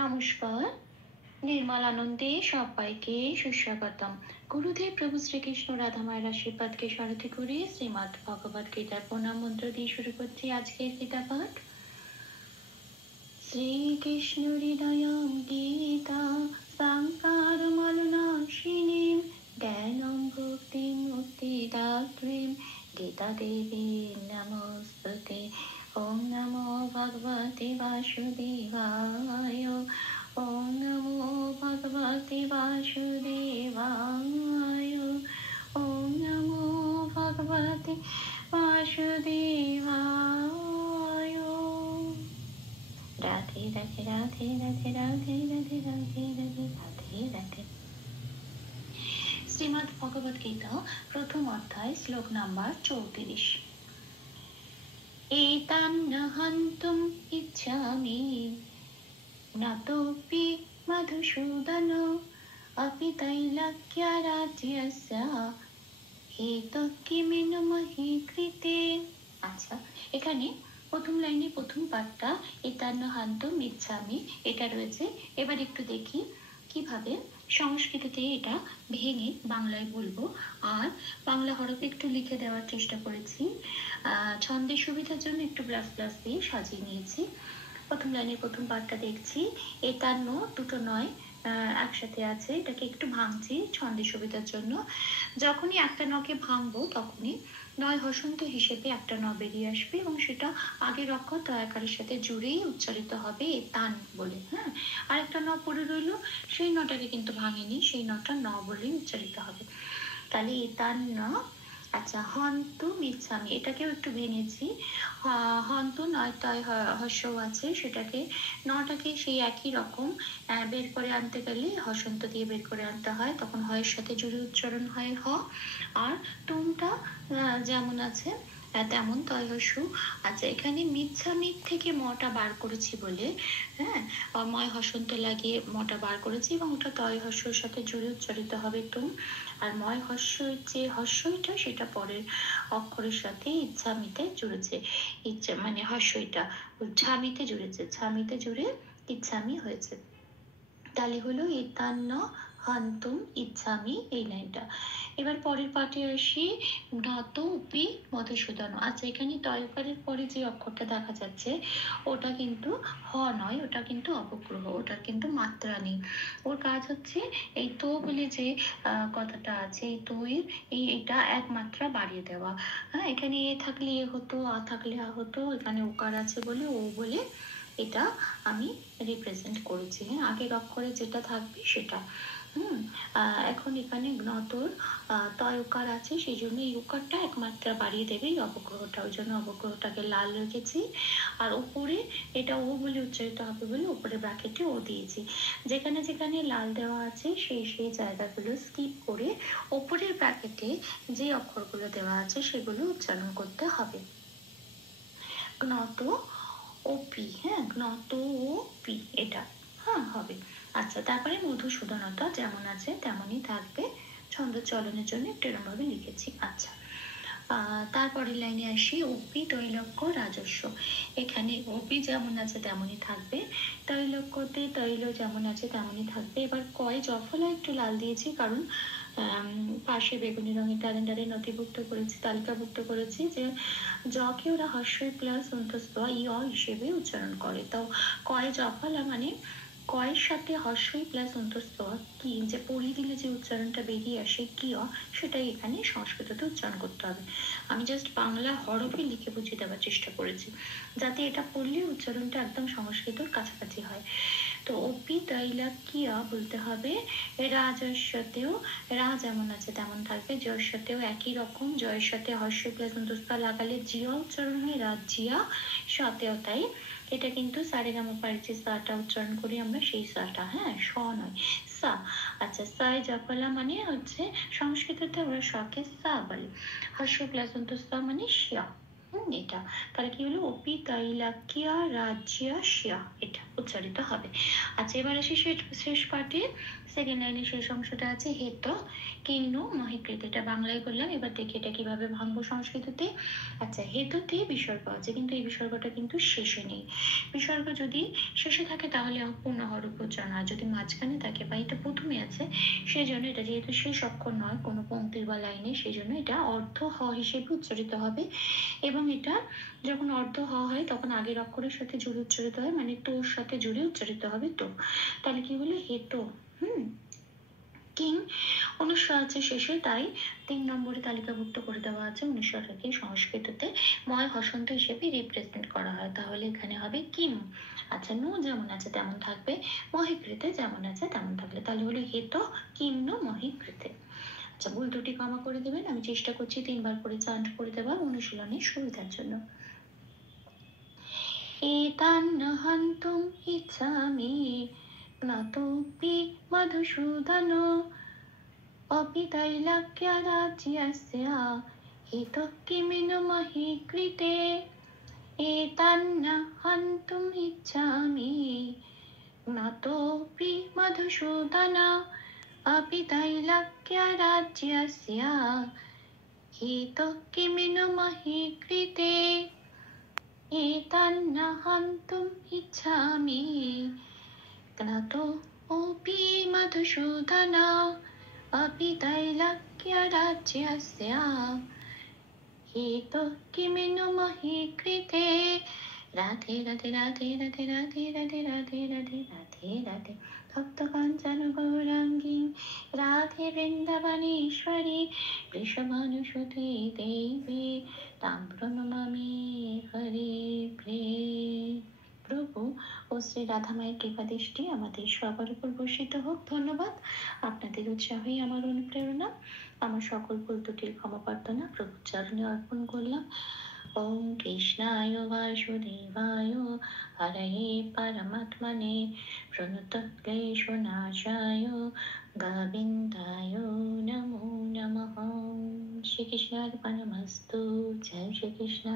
নমস্কার। নির্মল আনন্দে সবাইকে সুস্বাগতম। গুরুদেব প্রভু শ্রীকৃষ্ণ রাধা মায়ের আশীর্বাদকে সারথি করে শ্রীমদ্ ভগবদ গীতার প্রণাম মন্ত্র দিয়ে শুরু করছি আজকের গীতা পাঠ। শ্রীকৃষ্ণ হৃদয়ম গীতা সাংকার মলনাশিনীম জ্ঞানম ভক্তিম মুক্তিদাত্রীম গীতা দেবী নমস্তুতে। ওম নমো ভগবতে বাসুদেবায়। ওম নমো ভগবতে বাসুদেবায়। ওম নমো ভগবতে বাসুদেবায়। রাধে রাধে রাধে রাধে রাধে রাধে রাধে রাধে রাধে রাধে। শ্রীমদ্ ভগবদ গীতা প্রথম অধ্যায় শ্লোক নাম্বার 34। এতান্ন হন্তুম ইচ্ছামি নাতোপি মধুসূদন अपि तैलक्यराज्यस्य হেতকিমেন মহি কৃতে। আচ্ছা, এখানে প্রথম লাইনে প্রথম পাঠটা এতান্ন হান্তম ইচ্ছামি এটা রয়েছে। এবার একটু দেখি কিভাবে সংস্কৃততে এটা ভেঙে বাংলায় বলবো। আর বাংলা হরফে একটু লিখে দেওয়ার চেষ্টা করেছি। ছন্দের সুবিধার জন্য একটু প্লাস প্লাস দিয়ে সাজিয়ে নিয়েছি। প্রথম লাইনের প্রথম পাঠটা দেখছি, এতান্ন দুটো নয় একসাথে আছে, এটাকে একটু ভাঙছি ছন্দের সুবিধার জন্য। যখনই একটা নকে ভাঙবো তখনই নয় হসন্ত হিসেবে একটা ন বেরিয়ে আসবে এবং সেটা আগের অক্ষর তয়াকারের সাথে জুড়েই উচ্চারিত হবে তান বলে। হ্যাঁ, আর একটা ন পড়ে রইলো, সেই নটাকে কিন্তু ভাঙেনি, সেই নটা ন বলেই উচ্চারিত হবে। তাহলে এতান ন। আচ্ছা, হন্তু মিচ্ছামি এটাকেও একটু ভেঙেছি। হন্তু নয় তয় হর্ষ আছে, সেটাকে নটাকে সেই একই রকম বের করে আনতে গেলে হসন্ত দিয়ে বের করে আনতে হয়, তখন হয়ের সাথে জুড়ে উচ্চারণ হয় হ। আর তুমটা যেমন আছে তেমন তয় হস্য। আচ্ছা, এখানে মিচ্ছামির থেকে মটা বার করেছি বলে, হ্যাঁ, ময় হসন্ত লাগিয়ে মটা বার করেছি এবং ওটা তয় হস্যর সাথে জুড়ে উচ্চারিত হবে তুম। আর ময় হস্যই যে হস্যইটা সেটা পরের অক্ষরের সাথে ইচ্ছামিতে জুড়েছে। ইচ্ছা মানে হস্যইটা ঝামিতে জুড়েছে, ঝামিতে জুড়ে ইচ্ছামি হয়েছে। তাহলে হলো এতান্ন হন্তুম ইচ্ছামি এই লাইনটা। এবার পরের পাঠে আসি, নত উপি মধুসূদন। আচ্ছা, এখানে তয়কারের পরে যে অক্ষরটা দেখা যাচ্ছে ওটা কিন্তু হ নয়, ওটা কিন্তু অপগ্রহ, ওটার কিন্তু মাত্রা নেই। ওর কাজ হচ্ছে এই তো বলে যে কথাটা আছে, এই তোয়ের এইটা এক মাত্রা বাড়িয়ে দেওয়া। হ্যাঁ, এখানে এ থাকলে এ হতো, আ থাকলে আ হতো, এখানে ওকার আছে বলে ও বলে এটা আমি রিপ্রেজেন্ট করেছি। হ্যাঁ, আগের অক্ষরে যেটা থাকবে সেটা। এখন এখানে জ্ঞতর তয়কার আছে, সেই জন্য এই উকারটা একমাত্রা বাড়িয়ে দেবে এই অবগ্রহটা, ওই জন্য অবগ্রহটাকে লাল রেখেছি। আর উপরে এটা ও বলে উচ্চারিত হবে বলে উপরে ব্র্যাকেটে ও দিয়েছি। যেখানে যেখানে লাল দেওয়া আছে সেই সেই জায়গাগুলো স্কিপ করে ওপরের ব্র্যাকেটে যে অক্ষরগুলো দেওয়া আছে সেগুলো উচ্চারণ করতে হবে। জ্ঞত ওপি, হ্যাঁ, জ্ঞত ও পি এটা হ্যাঁ হবে। আচ্ছা, তারপরে মধুসূদনতা যেমন আছে তেমনই থাকবে, ছন্দ চলনের জন্য একটু এরকম ভাবে লিখেছি। আচ্ছা, তারপরের লাইনে আসি, ওপি তৈলক্য রাজস্ব। এখানে ওপি যেমন আছে তেমনই থাকবে, তৈলক্যতে তৈল যেমন আছে তেমনই থাকবে। এবার কয় জফলা একটু লাল দিয়েছি কারণ পাশে বেগুনি রঙের ক্যালেন্ডারে নথিভুক্ত করেছি, তালিকাভুক্ত করেছি যে জকে ওরা হর্ষই প্লাস অন্তস্থ ইয় হিসেবে উচ্চারণ করে। তো কয় জফলা মানে কয়ের সাথে হর্ষই প্লাস অন্তস্থ কি যে পড়িয়ে দিলে যে উচ্চারণটা বেরিয়ে আসে কি সেটাই এখানে সংস্কৃততে উচ্চারণ করতে হবে। আমি জাস্ট বাংলা হরফে লিখে বুঝিয়ে দেওয়ার চেষ্টা করেছি যাতে এটা পড়লে উচ্চারণটা একদম সংস্কৃতর কাছাকাছি হয়। তো অপি তৈলাক্যা বলতে হবে। রাজের সাথেও রা যেমন আছে তেমন থাকবে, জয়ের সাথেও একই রকম, জয়ের সাথে হর্ষ প্লাস অন্তস্থ লাগালে জিয়া উচ্চারণ হয়, রাজিয়া সাথেও তাই। এটা কিন্তু সারেগামাপার যে সাটা উচ্চারণ করি আমরা সেই সাটা, হ্যাঁ, স নয় সা। আচ্ছা, সায় জফলা মানে হচ্ছে সংস্কৃততে আমরা শকে সা বলি, হর্ষ প্লাস অন্তস্থ মানে শিয়া। এটা তাহলে কি হলো, অপি তৈলাক্যা রাজ্যা শিয়া এটা। উচ্চারিত হবে। আচ্ছা, এবার আসি শেষ পার্টে। সেকেন্ড লাইনের শেষ অংশটা আছে হেত কিন্নু মহিকৃত। এটা বাংলায় বললাম, এবার দেখি এটা কিভাবে ভাঙবো সংস্কৃততে। আচ্ছা, হেতুতে বিসর্গ আছে, কিন্তু এই বিসর্গটা কিন্তু শেষে নেই। বিসর্গ যদি শেষে থাকে তাহলে পূর্ণ হরফ উচ্চারণ, আর যদি মাঝখানে থাকে বা এটা প্রথমে আছে, সেই জন্য এটা যেহেতু শেষ অক্ষর নয় কোনো পংক্তির বা লাইনে, সেই জন্য এটা অর্ধ হ হিসেবে উচ্চারিত হবে। এবং এটা যখন অর্ধ হ হয় তখন আগের অক্ষরের সাথে জুড়ে উচ্চারিত হয়, মানে তোর সাথে জুড়ে উচ্চারিত হবে তো। তাহলে কি হলো, হেতো। কিং অনুস্বার আছে শেষে, তাই 3 নম্বরে তালিকাভুক্ত করে দেওয়া আছে। অনুস্বারকে সংস্কৃততে ময় হসন্ত হিসেবে রিপ্রেজেন্ট করা হয়, তাহলে এখানে হবে কিম। আচ্ছা, নু যেমন আছে তেমন থাকবে, মহিকৃতে যেমন আছে তেমন থাকলে, তাহলে হলো হেতো কিম নু মহিকৃতে। আচ্ছা, ভুল ত্রুটি ক্ষমা করে দেবেন, আমি চেষ্টা করছি 3 বার করে চান্ট করে দেওয়ার অনুশীলনের সুবিধার জন্য। एतान्न हन्तुम् इच्छामि नातोऽपि मधुसूदन अपि त्रैलोक्यराज्यस्य हेतुः किमिन महि कृते। एतान्न हन्तुम् इच्छामि नातोऽपि मधुसूदन अपि त्रैलोक्यराज्यस्य हेतुः किमिन महि कृते। एतान्न हन्तुम् इच्छामि ज्ञातोऽपि मधुसूदन अपि त्रैलोक्यराज्यस्य हेतुः किमिनु महि कृते। राधे राधे राधे राधे राधे राधे राधे राधे राधे राधे भक्त कांचन गौरांगी राधे वृंदावनेश्वरी वृषभानुसुते देवी तां प्रणमामि हरे প্রভু ও শ্রী রাধা মায়ের কৃপা দৃষ্টি আমাদের সবার উপর বর্ষিত হোক। ধন্যবাদ, আপনাদের উৎসাহই আমার অনুপ্রেরণা। আমার সকল ভুল ত্রুটির ক্ষমা প্রার্থনা প্রভুর চরণে অর্পণ করলাম। ওম কৃষ্ণায় বাসুদেবায় হরয়ে পরমাত্মনে প্রণতক্লেশনাশায় গোবিন্দায় নমো নমঃ। শ্রীকৃষ্ণার্পণমস্তু। জয় শ্রীকৃষ্ণ।